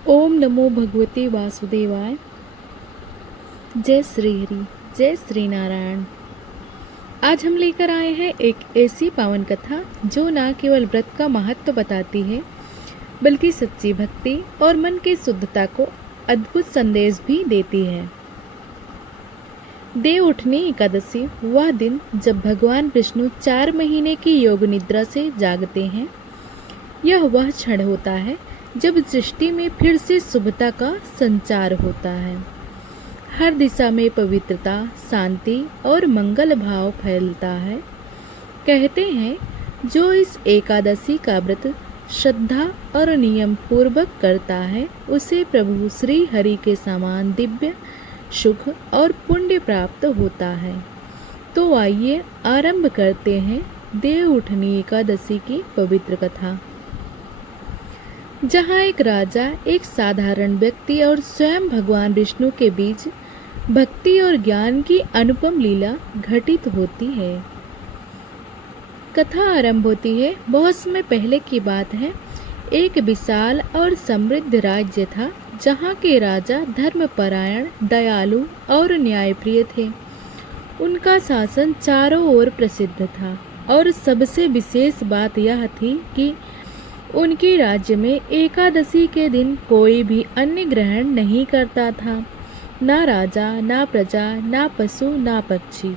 ओम नमो भगवते वासुदेवाय। जय श्री हरि, जय श्री नारायण। आज हम लेकर आए हैं एक ऐसी पावन कथा जो न केवल व्रत का महत्व बताती है बल्कि सच्ची भक्ति और मन की शुद्धता को अद्भुत संदेश भी देती है। देवउठनी एकादशी वह दिन जब भगवान विष्णु 4 महीने की योग निद्रा से जागते हैं। यह वह क्षण होता है जब सृष्टि में फिर से शुभता का संचार होता है। हर दिशा में पवित्रता, शांति और मंगल भाव फैलता है। कहते हैं जो इस एकादशी का व्रत श्रद्धा और नियम पूर्वक करता है उसे प्रभु श्री हरि के समान दिव्य सुख और पुण्य प्राप्त होता है। तो आइए आरंभ करते हैं देवउठनी एकादशी की पवित्र कथा। जहाँ एक राजा, एक साधारण व्यक्ति और स्वयं भगवान विष्णु के बीच भक्ति और ज्ञान की अनुपम लीला घटित होती है। कथा आरंभ होती है। बहुत समय पहले की बात है। एक विशाल और समृद्ध राज्य था जहाँ के राजा धर्मपरायण, दयालु और न्यायप्रिय थे। उनका शासन चारों ओर प्रसिद्ध था और सबसे विशेष बात यह थी कि उनके राज्य में एकादशी के दिन कोई भी अन्न ग्रहण नहीं करता था। ना राजा, ना प्रजा, ना पशु, ना पक्षी,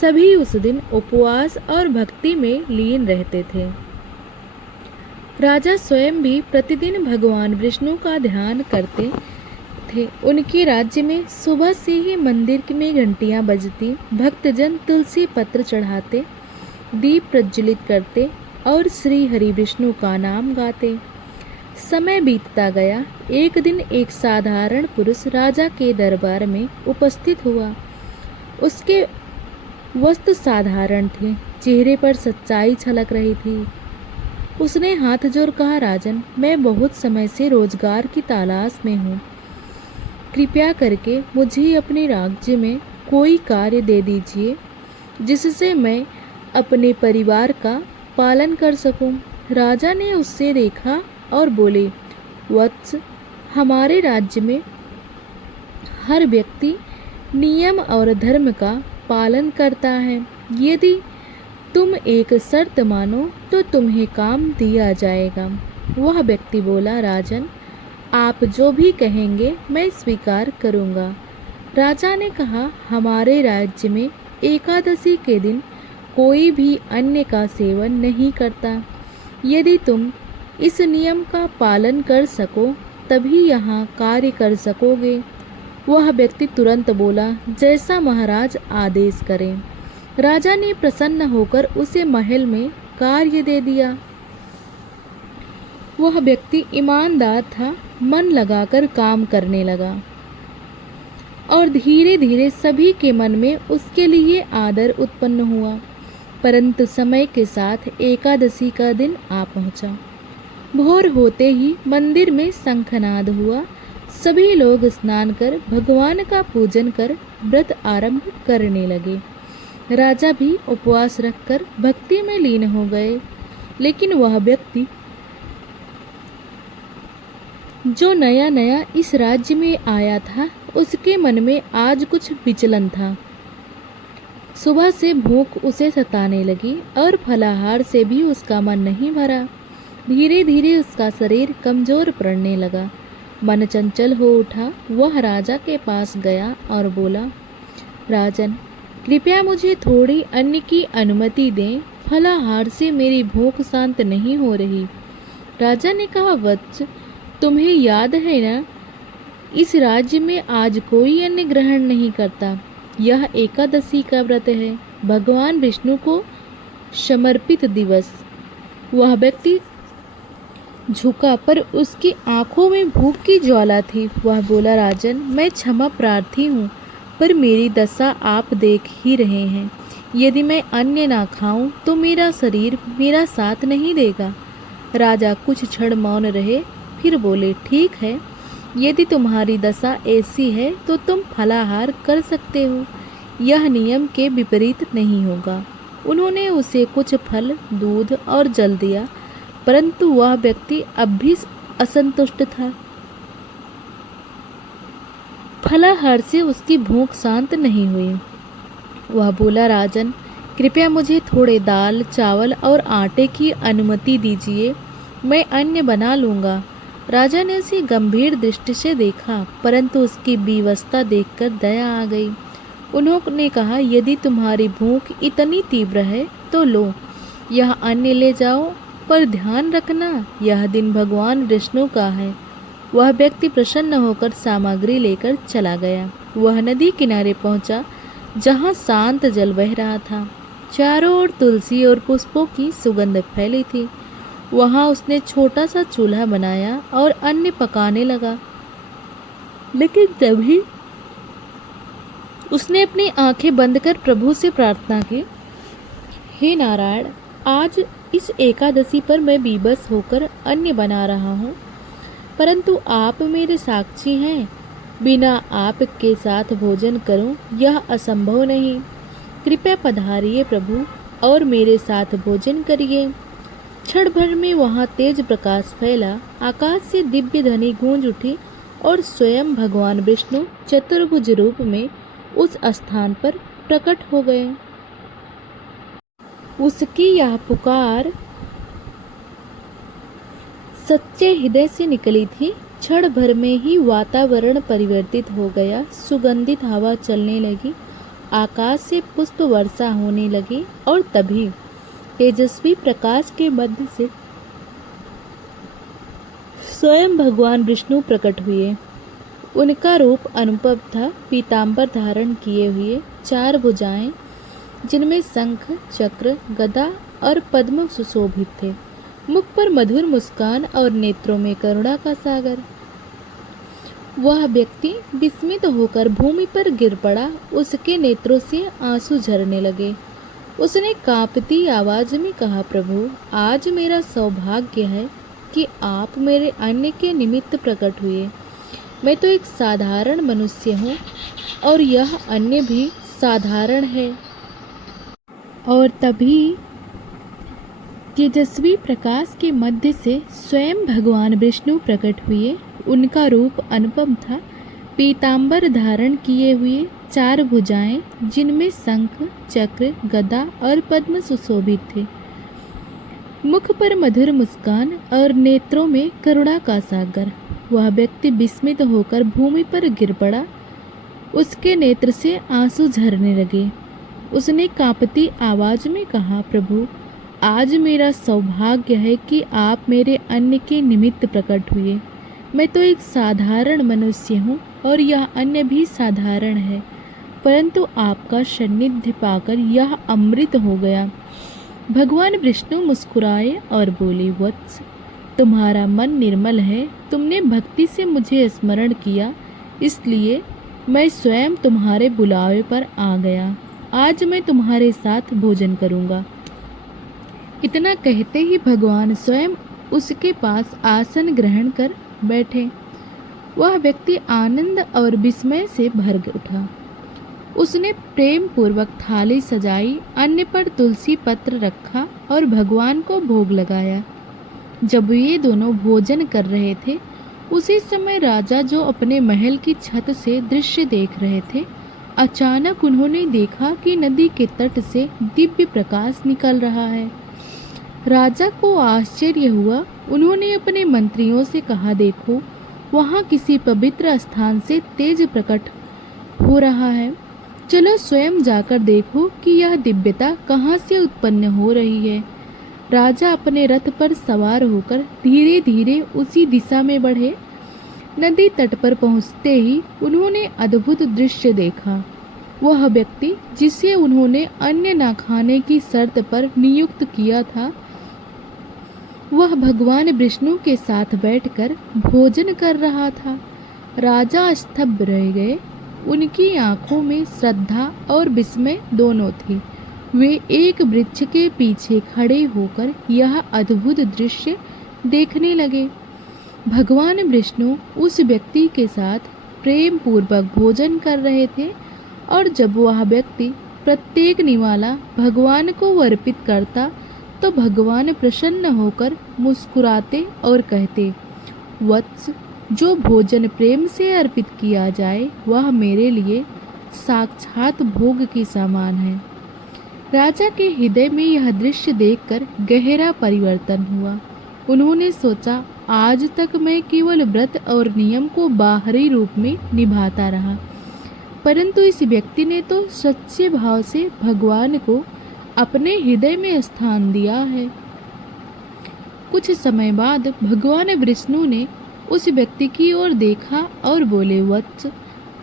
सभी उस दिन उपवास और भक्ति में लीन रहते थे। राजा स्वयं भी प्रतिदिन भगवान विष्णु का ध्यान करते थे। उनके राज्य में सुबह से ही मंदिर में घंटियां बजती, भक्तजन तुलसी पत्र चढ़ाते, दीप प्रज्वलित करते और श्री हरि विष्णु का नाम गाते। समय बीतता गया। एक दिन एक साधारण पुरुष राजा के दरबार में उपस्थित हुआ। उसके वस्त्र साधारण थे, चेहरे पर सच्चाई छलक रही थी। उसने हाथ जोड़ कहा, राजन, मैं बहुत समय से रोजगार की तलाश में हूँ। कृपया करके मुझे अपने राज्य में कोई कार्य दे दीजिए जिससे मैं अपने परिवार का पालन कर सकूं। राजा ने उससे देखा और बोले, वत्स, हमारे राज्य में हर व्यक्ति नियम और धर्म का पालन करता है। यदि तुम एक शर्त मानो तो तुम्हें काम दिया जाएगा। वह व्यक्ति बोला, राजन, आप जो भी कहेंगे मैं स्वीकार करूँगा। राजा ने कहा, हमारे राज्य में एकादशी के दिन कोई भी अन्न का सेवन नहीं करता। यदि तुम इस नियम का पालन कर सको तभी यहाँ कार्य कर सकोगे। वह व्यक्ति तुरंत बोला, जैसा महाराज आदेश करें। राजा ने प्रसन्न होकर उसे महल में कार्य दे दिया। वह व्यक्ति ईमानदार था, मन लगाकर काम करने लगा और धीरे धीरे सभी के मन में उसके लिए आदर उत्पन्न हुआ। परंतु समय के साथ एकादशी का दिन आ पहुंचा। भोर होते ही मंदिर में शंखनाद हुआ। सभी लोग स्नान कर भगवान का पूजन कर व्रत आरंभ करने लगे। राजा भी उपवास रखकर भक्ति में लीन हो गए। लेकिन वह व्यक्ति जो नया नया इस राज्य में आया था, उसके मन में आज कुछ विचलन था। सुबह से भूख उसे सताने लगी और फलाहार से भी उसका मन नहीं भरा। धीरे धीरे उसका शरीर कमजोर पड़ने लगा। मन चंचल हो उठा। वह राजा के पास गया और बोला, राजन, कृपया मुझे थोड़ी अन्न की अनुमति दें। फलाहार से मेरी भूख शांत नहीं हो रही। राजा ने कहा, वत्स, तुम्हें याद है ना, इस राज्य में आज कोई अन्न ग्रहण नहीं करता। यह एकादशी का व्रत है, भगवान विष्णु को समर्पित दिवस। वह व्यक्ति झुका पर उसकी आंखों में भूख की ज्वाला थी। वह बोला, राजन, मैं क्षमा प्रार्थी हूँ, पर मेरी दशा आप देख ही रहे हैं। यदि मैं अन्न ना खाऊं तो मेरा शरीर मेरा साथ नहीं देगा। राजा कुछ क्षण मौन रहे, फिर बोले, ठीक है, यदि तुम्हारी दशा ऐसी है तो तुम फलाहार कर सकते हो। यह नियम के विपरीत नहीं होगा। उन्होंने उसे कुछ फल, दूध और जल दिया, परंतु वह व्यक्ति अब भी असंतुष्ट था। फलाहार से उसकी भूख शांत नहीं हुई। वह बोला, राजन, कृपया मुझे थोड़े दाल, चावल और आटे की अनुमति दीजिए, मैं अन्न बना लूँगा। राजा ने उसे गंभीर दृष्टि से देखा, परंतु उसकी विवशता देखकर दया आ गई। उन्होंने कहा, यदि तुम्हारी भूख इतनी तीव्र है तो लो, यह अन्न ले जाओ, पर ध्यान रखना यह दिन भगवान विष्णु का है। वह व्यक्ति प्रसन्न होकर सामग्री लेकर चला गया। वह नदी किनारे पहुंचा, जहां शांत जल बह रहा था। चारों ओर तुलसी और पुष्पों की सुगंध फैली थी। वहां उसने छोटा सा चूल्हा बनाया और अन्न पकाने लगा। लेकिन तभी उसने अपनी आंखें बंद कर प्रभु से प्रार्थना की, हे नारायण, आज इस एकादशी पर मैं विवश होकर अन्न बना रहा हूँ, परंतु आप मेरे साक्षी हैं। बिना आपके साथ भोजन करूं यह असंभव नहीं। कृपया पधारिए प्रभु और मेरे साथ भोजन करिए। क्षण भर में वहाँ तेज प्रकाश फैला, आकाश से दिव्य ध्वनि गूंज उठी और स्वयं भगवान विष्णु चतुर्भुज रूप में उस स्थान पर प्रकट हो गए। उसकी यह पुकार सच्चे हृदय से निकली थी। क्षण भर में ही वातावरण परिवर्तित हो गया। सुगंधित हवा चलने लगी, आकाश से पुष्प वर्षा होने लगी और तभी तेजस्वी प्रकाश के मध्य से स्वयं भगवान विष्णु प्रकट हुए। उनका रूप अनुपम था। पीतांबर धारण किए हुए, 4 भुजाएं जिनमें शंख, चक्र, गदा और पद्म सुशोभित थे। मुख पर मधुर मुस्कान और नेत्रों में करुणा का सागर। वह व्यक्ति विस्मित होकर भूमि पर गिर पड़ा। उसके नेत्रों से आंसू झरने लगे। उसने कांपती आवाज में कहा, प्रभु, आज मेरा सौभाग्य है कि आप मेरे अन्न के निमित्त प्रकट हुए। मैं तो एक साधारण मनुष्य हूँ और यह अन्न भी साधारण है। और तभी तेजस्वी प्रकाश के मध्य से स्वयं भगवान विष्णु प्रकट हुए। उनका रूप अनुपम था। पीतांबर धारण किए हुए, 4 भुजाएं जिनमें शंख, चक्र, गदा और पद्म सुशोभित थे। मुख पर मधुर मुस्कान और नेत्रों में करुणा का सागर। वह व्यक्ति विस्मित होकर भूमि पर गिर पड़ा। उसके नेत्र से आंसू झरने लगे। उसने कांपती आवाज में कहा, प्रभु, आज मेरा सौभाग्य है कि आप मेरे अन्न के निमित्त प्रकट हुए। मैं तो एक साधारण मनुष्य हूँ और यह अन्न भी साधारण है, परंतु आपका सान्निध्य पाकर यह अमृत हो गया। भगवान विष्णु मुस्कुराए और बोले, वत्स, तुम्हारा मन निर्मल है। तुमने भक्ति से मुझे स्मरण किया, इसलिए मैं स्वयं तुम्हारे बुलावे पर आ गया। आज मैं तुम्हारे साथ भोजन करूँगा। इतना कहते ही भगवान स्वयं उसके पास आसन ग्रहण कर बैठे। वह व्यक्ति आनंद और विस्मय से भर उठा। उसने प्रेम पूर्वक थाली सजाई, अन्न पर तुलसी पत्र रखा और भगवान को भोग लगाया। जब ये दोनों भोजन कर रहे थे, उसी समय राजा, जो अपने महल की छत से दृश्य देख रहे थे, अचानक उन्होंने देखा कि नदी के तट से दिव्य प्रकाश निकल रहा है। राजा को आश्चर्य हुआ। उन्होंने अपने मंत्रियों से कहा, देखो, वहाँ किसी पवित्र स्थान से तेज प्रकट हो रहा है। चलो स्वयं जाकर देखो कि यह दिव्यता कहाँ से उत्पन्न हो रही है। राजा अपने रथ पर सवार होकर धीरे धीरे उसी दिशा में बढ़े। नदी तट पर पहुँचते ही उन्होंने अद्भुत दृश्य देखा। वह व्यक्ति, जिसे उन्होंने अन्न न खाने की शर्त पर नियुक्त किया था, वह भगवान विष्णु के साथ बैठकर भोजन कर रहा था। राजा स्तब्ध रह गए। उनकी आंखों में श्रद्धा और विस्मय दोनों थे। वे एक वृक्ष के पीछे खड़े होकर यह अद्भुत दृश्य देखने लगे। भगवान विष्णु उस व्यक्ति के साथ प्रेम पूर्वक भोजन कर रहे थे और जब वह व्यक्ति प्रत्येक निवाला भगवान को अर्पित करता तो भगवान प्रसन्न होकर मुस्कुराते और कहते, वत्स, जो भोजन प्रेम से अर्पित किया जाए वह मेरे लिए साक्षात भोग की समान है। राजा के हृदय में यह दृश्य देखकर गहरा परिवर्तन हुआ। उन्होंने सोचा, आज तक मैं केवल व्रत और नियम को बाहरी रूप में निभाता रहा, परंतु इस व्यक्ति ने तो सच्चे भाव से भगवान को अपने हृदय में स्थान दिया है। कुछ समय बाद भगवान विष्णु ने उस व्यक्ति की ओर देखा और बोले, वत्स,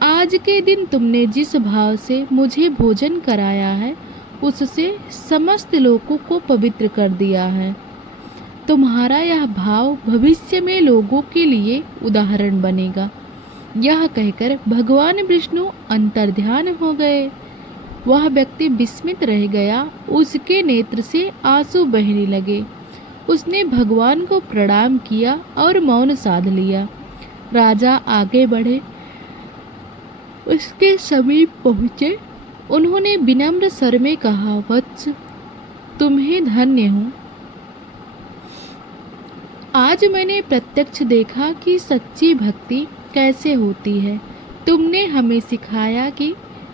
आज के दिन तुमने जिस भाव से मुझे भोजन कराया है उससे समस्त लोगों को पवित्र कर दिया है। तुम्हारा यह भाव भविष्य में लोगों के लिए उदाहरण बनेगा। यह कहकर भगवान विष्णु अंतर्ध्यान हो गए। वह व्यक्ति विस्मित रह गया, उसके नेत्र से आंसू बहने लगे। उसने भगवान को प्रणाम किया और मौन साध लिया। राजा आगे बढ़े, उसके समीप पहुँचे। उन्होंने विनम्र स्वर में कहा, वत्स, तुम्हें धन्य हूँ। आज मैंने प्रत्यक्ष देखा कि सच्ची भक्ति कैसे होती है। तुमने हमें सिखाया कि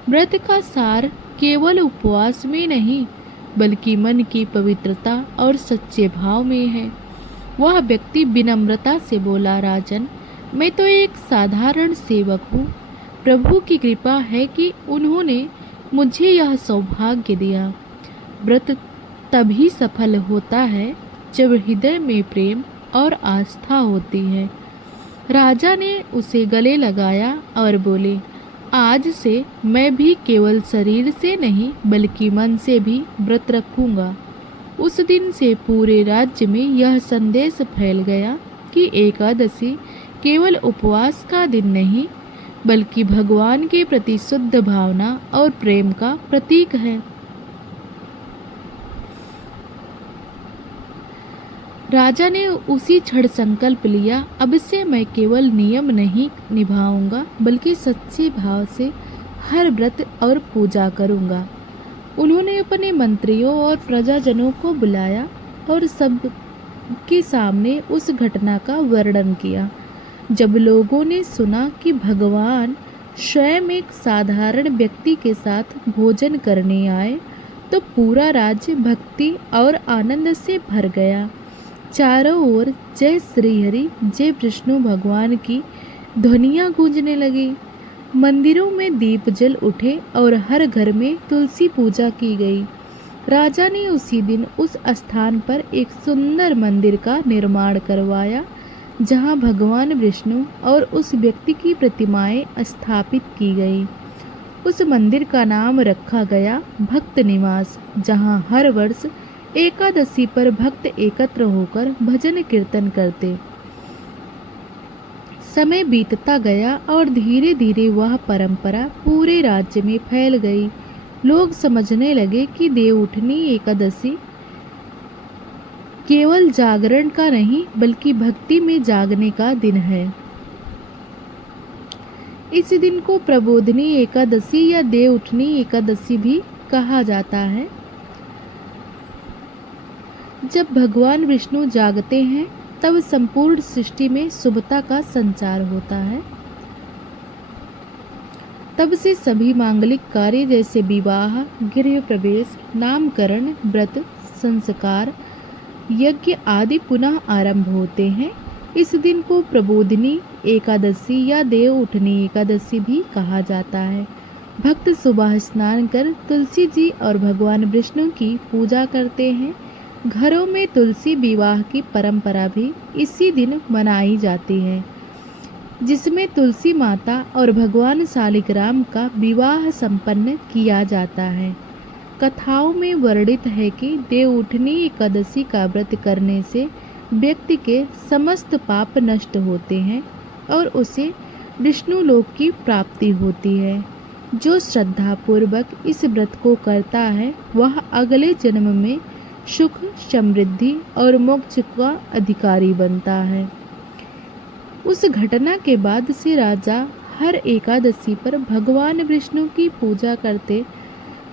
व्रत का सार केवल उपवास में नहीं बल्कि मन की पवित्रता और सच्चे भाव में है। वह व्यक्ति विनम्रता से बोला, राजन, मैं तो एक साधारण सेवक हूँ। प्रभु की कृपा है कि उन्होंने मुझे यह सौभाग्य दिया। व्रत तभी सफल होता है जब हृदय में प्रेम और आस्था होती है। राजा ने उसे गले लगाया और बोले, आज से मैं भी केवल शरीर से नहीं बल्कि मन से भी व्रत रखूंगा। उस दिन से पूरे राज्य में यह संदेश फैल गया कि एकादशी केवल उपवास का दिन नहीं बल्कि भगवान के प्रति शुद्ध भावना और प्रेम का प्रतीक है। राजा ने उसी क्षण संकल्प लिया, अब से मैं केवल नियम नहीं निभाऊंगा बल्कि सच्चे भाव से हर व्रत और पूजा करूंगा। उन्होंने अपने मंत्रियों और प्रजाजनों को बुलाया और सबके सामने उस घटना का वर्णन किया। जब लोगों ने सुना कि भगवान स्वयं एक साधारण व्यक्ति के साथ भोजन करने आए तो पूरा राज्य भक्ति और आनंद से भर गया। चारों ओर जय श्री हरि, जय विष्णु भगवान की ध्वनियाँ गूंजने लगी। मंदिरों में दीप जल उठे और हर घर में तुलसी पूजा की गई। राजा ने उसी दिन उस स्थान पर एक सुंदर मंदिर का निर्माण करवाया जहां भगवान विष्णु और उस व्यक्ति की प्रतिमाएं स्थापित की गई। उस मंदिर का नाम रखा गया भक्त निवास, जहां हर वर्ष एकादशी पर भक्त एकत्र होकर भजन कीर्तन करते। समय बीतता गया और धीरे धीरे वह परंपरा पूरे राज्य में फैल गई। लोग समझने लगे कि देवउठनी एकादशी केवल जागरण का नहीं बल्कि भक्ति में जागने का दिन है। इस दिन को प्रबोधिनी एकादशी या देवउठनी एकादशी भी कहा जाता है। जब भगवान विष्णु जागते हैं तब संपूर्ण सृष्टि में शुभता का संचार होता है। तब से सभी मांगलिक कार्य जैसे विवाह, गृह प्रवेश, नामकरण, व्रत, संस्कार, यज्ञ आदि पुनः आरंभ होते हैं। इस दिन को प्रबोधिनी एकादशी या देवउठनी एकादशी भी कहा जाता है। भक्त सुबह स्नान कर तुलसी जी और भगवान विष्णु की पूजा करते हैं। घरों में तुलसी विवाह की परंपरा भी इसी दिन मनाई जाती है, जिसमें तुलसी माता और भगवान शालिग्राम का विवाह संपन्न किया जाता है। कथाओं में वर्णित है कि देवउठनी एकादशी का व्रत करने से व्यक्ति के समस्त पाप नष्ट होते हैं और उसे विष्णु लोक की प्राप्ति होती है। जो श्रद्धापूर्वक इस व्रत को करता है वह अगले जन्म में सुख, समृद्धि और मोक्ष का अधिकारी बनता है। उस घटना के बाद से राजा हर एकादशी पर भगवान विष्णु की पूजा करते,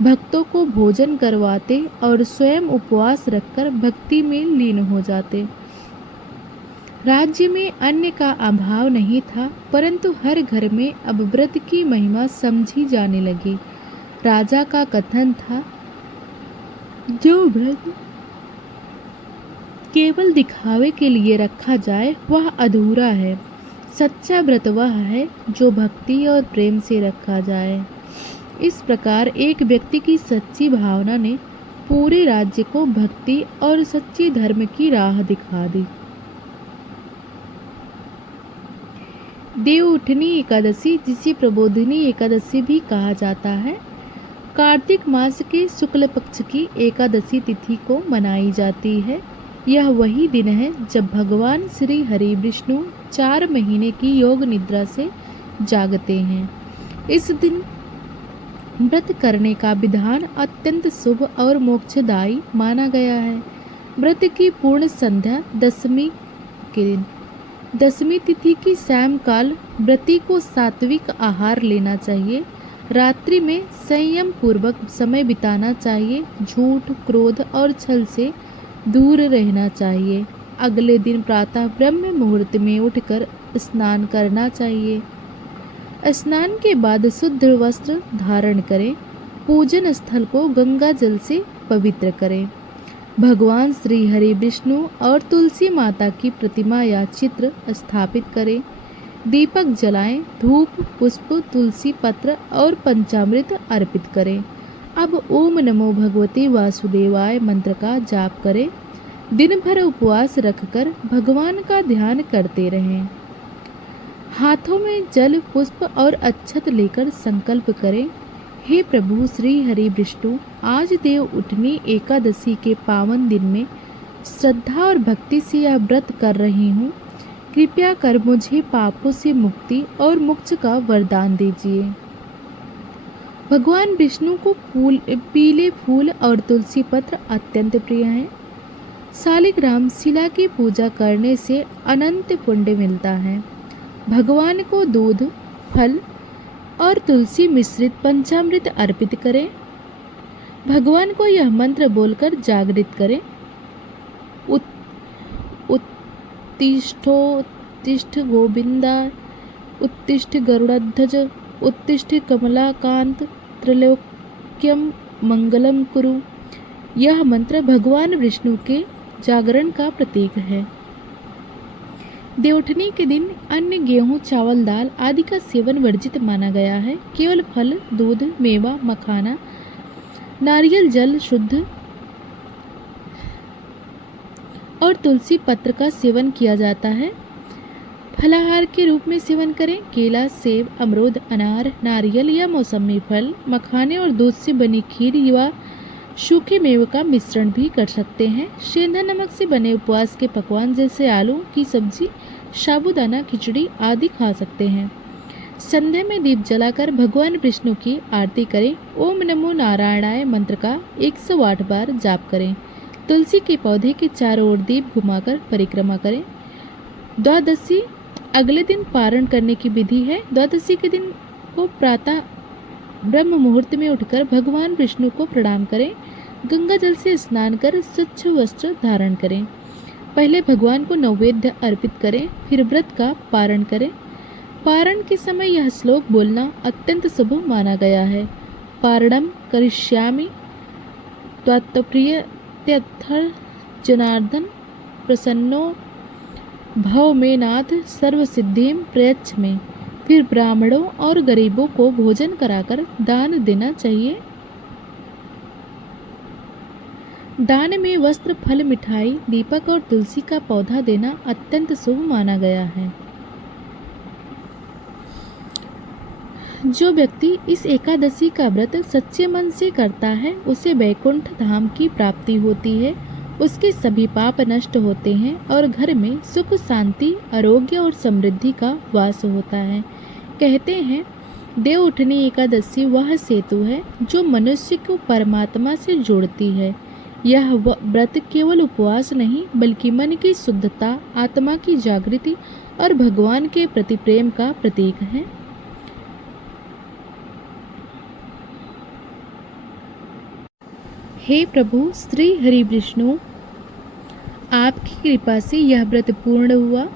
भक्तों को भोजन करवाते और स्वयं उपवास रखकर भक्ति में लीन हो जाते। राज्य में अन्न का अभाव नहीं था, परंतु हर घर में अब व्रत की महिमा समझी जाने लगी। राजा का कथन था, जो व्रत केवल दिखावे के लिए रखा जाए वह अधूरा है। सच्चा व्रत वह है जो भक्ति और प्रेम से रखा जाए। इस प्रकार एक व्यक्ति की सच्ची भावना ने पूरे राज्य को भक्ति और सच्ची धर्म की राह दिखा दी। देवउठनी एकादशी, जिसे प्रबोधिनी एकादशी भी कहा जाता है, कार्तिक मास के शुक्ल पक्ष की एकादशी तिथि को मनाई जाती है। यह वही दिन है जब भगवान श्री हरि विष्णु 4 महीने की योग निद्रा से जागते हैं। इस दिन व्रत करने का विधान अत्यंत शुभ और मोक्षदायी माना गया है। व्रत की पूर्ण संध्या दशमी के दिन, दशमी तिथि की सायंकाल व्रती को सात्विक आहार लेना चाहिए। रात्रि में संयम पूर्वक समय बिताना चाहिए। झूठ, क्रोध और छल से दूर रहना चाहिए। अगले दिन प्रातः ब्रह्म मुहूर्त में उठकर स्नान करना चाहिए। स्नान के बाद शुद्ध वस्त्र धारण करें। पूजन स्थल को गंगा जल से पवित्र करें। भगवान श्री हरि विष्णु और तुलसी माता की प्रतिमा या चित्र स्थापित करें। दीपक जलाएं। धूप, पुष्प, तुलसी पत्र और पंचामृत अर्पित करें। अब ओम नमो भगवते वासुदेवाय मंत्र का जाप करें। दिन भर उपवास रखकर भगवान का ध्यान करते रहें। हाथों में जल, पुष्प और अक्षत लेकर संकल्प करें, हे प्रभु श्री हरि विष्णु, आज देवउठनी एकादशी के पावन दिन में श्रद्धा और भक्ति से यह व्रत कर रही हूँ। कृपया कर मुझे पापों से मुक्ति और मोक्ष का वरदान दीजिए। भगवान विष्णु को पीले फूल और तुलसी पत्र अत्यंत प्रिय हैं। शालिग्राम शिला की पूजा करने से अनंत पुण्य मिलता है। भगवान को दूध, फल और तुलसी मिश्रित पंचामृत अर्पित करें। भगवान को यह मंत्र बोलकर जागृत करें, उत्तिष्ठ गोविंदा, उत्तिष्ठ गरुड़ध्वज, उत्तिष्ठ कमलाकांत, त्रैलोक्यम मंगलम कुरु। यह मंत्र भगवान विष्णु के जागरण का प्रतीक है। देवउठनी के दिन अन्न, गेहूं, चावल, दाल आदि का सेवन वर्जित माना गया है। केवल फल, दूध, मेवा, मखाना, नारियल जल शुद्ध और तुलसी पत्र का सेवन किया जाता है। फलाहार के रूप में सेवन करें। केला, सेब, अमरूद, अनार, नारियल या मौसमी फल, मखाने और दूध से बनी खीर या सूखे मेवे का मिश्रण भी कर सकते हैं। सेंधा नमक से बने उपवास के पकवान जैसे आलू की सब्जी, साबूदाना खिचड़ी आदि खा सकते हैं। संध्या में दीप जलाकर भगवान विष्णु की आरती करें। ओम नमो नारायणाय मंत्र का 108 बार जाप करें। तुलसी के पौधे के चारों ओर दीप घुमाकर परिक्रमा करें। द्वादशी अगले दिन पारण करने की विधि है। द्वादशी के दिन को प्रातः ब्रह्म मुहूर्त में उठकर भगवान विष्णु को प्रणाम करें। गंगा जल से स्नान कर स्वच्छ वस्त्र धारण करें। पहले भगवान को नैवेद्य अर्पित करें, फिर व्रत का पारण करें। पारण के समय यह श्लोक बोलना अत्यंत शुभ माना गया है। पारणम करिष्यामि त्वत्प्रियत्यर्थ जनार्दन प्रसन्नो भव मे नाथ सर्व सिद्धिम प्रयच्छ में। फिर ब्राह्मणों और गरीबों को भोजन कराकर दान देना चाहिए। दान में वस्त्र, फल, मिठाई, दीपक और तुलसी का पौधा देना अत्यंत शुभ माना गया है। जो व्यक्ति इस एकादशी का व्रत सच्चे मन से करता है, उसे वैकुंठ धाम की प्राप्ति होती है। उसके सभी पाप नष्ट होते हैं और घर में सुख, शांति, आरोग्य और समृद्धि का वास होता है। कहते हैं, देवउठनी एकादशी वह सेतु है जो मनुष्य को परमात्मा से जोड़ती है। यह व्रत केवल उपवास नहीं, बल्कि मन की शुद्धता, आत्मा की जागृति और भगवान के प्रति प्रेम का प्रतीक है। हे प्रभु श्री हरि विष्णु, आपकी कृपा से यह व्रत पूर्ण हुआ।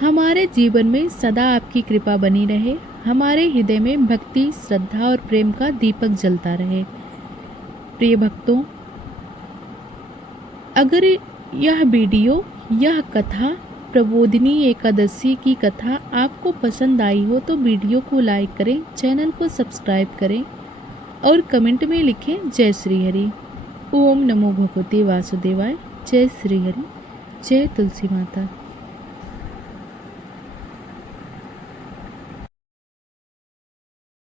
हमारे जीवन में सदा आपकी कृपा बनी रहे। हमारे हृदय में भक्ति, श्रद्धा और प्रेम का दीपक जलता रहे। प्रिय भक्तों, अगर यह वीडियो, यह कथा, प्रबोधिनी एकादशी की कथा आपको पसंद आई हो तो वीडियो को लाइक करें, चैनल को सब्सक्राइब करें और कमेंट में लिखें जय श्री हरि। ओम नमो भगवते वासुदेवाय। जय श्री हरि। जय तुलसी माता।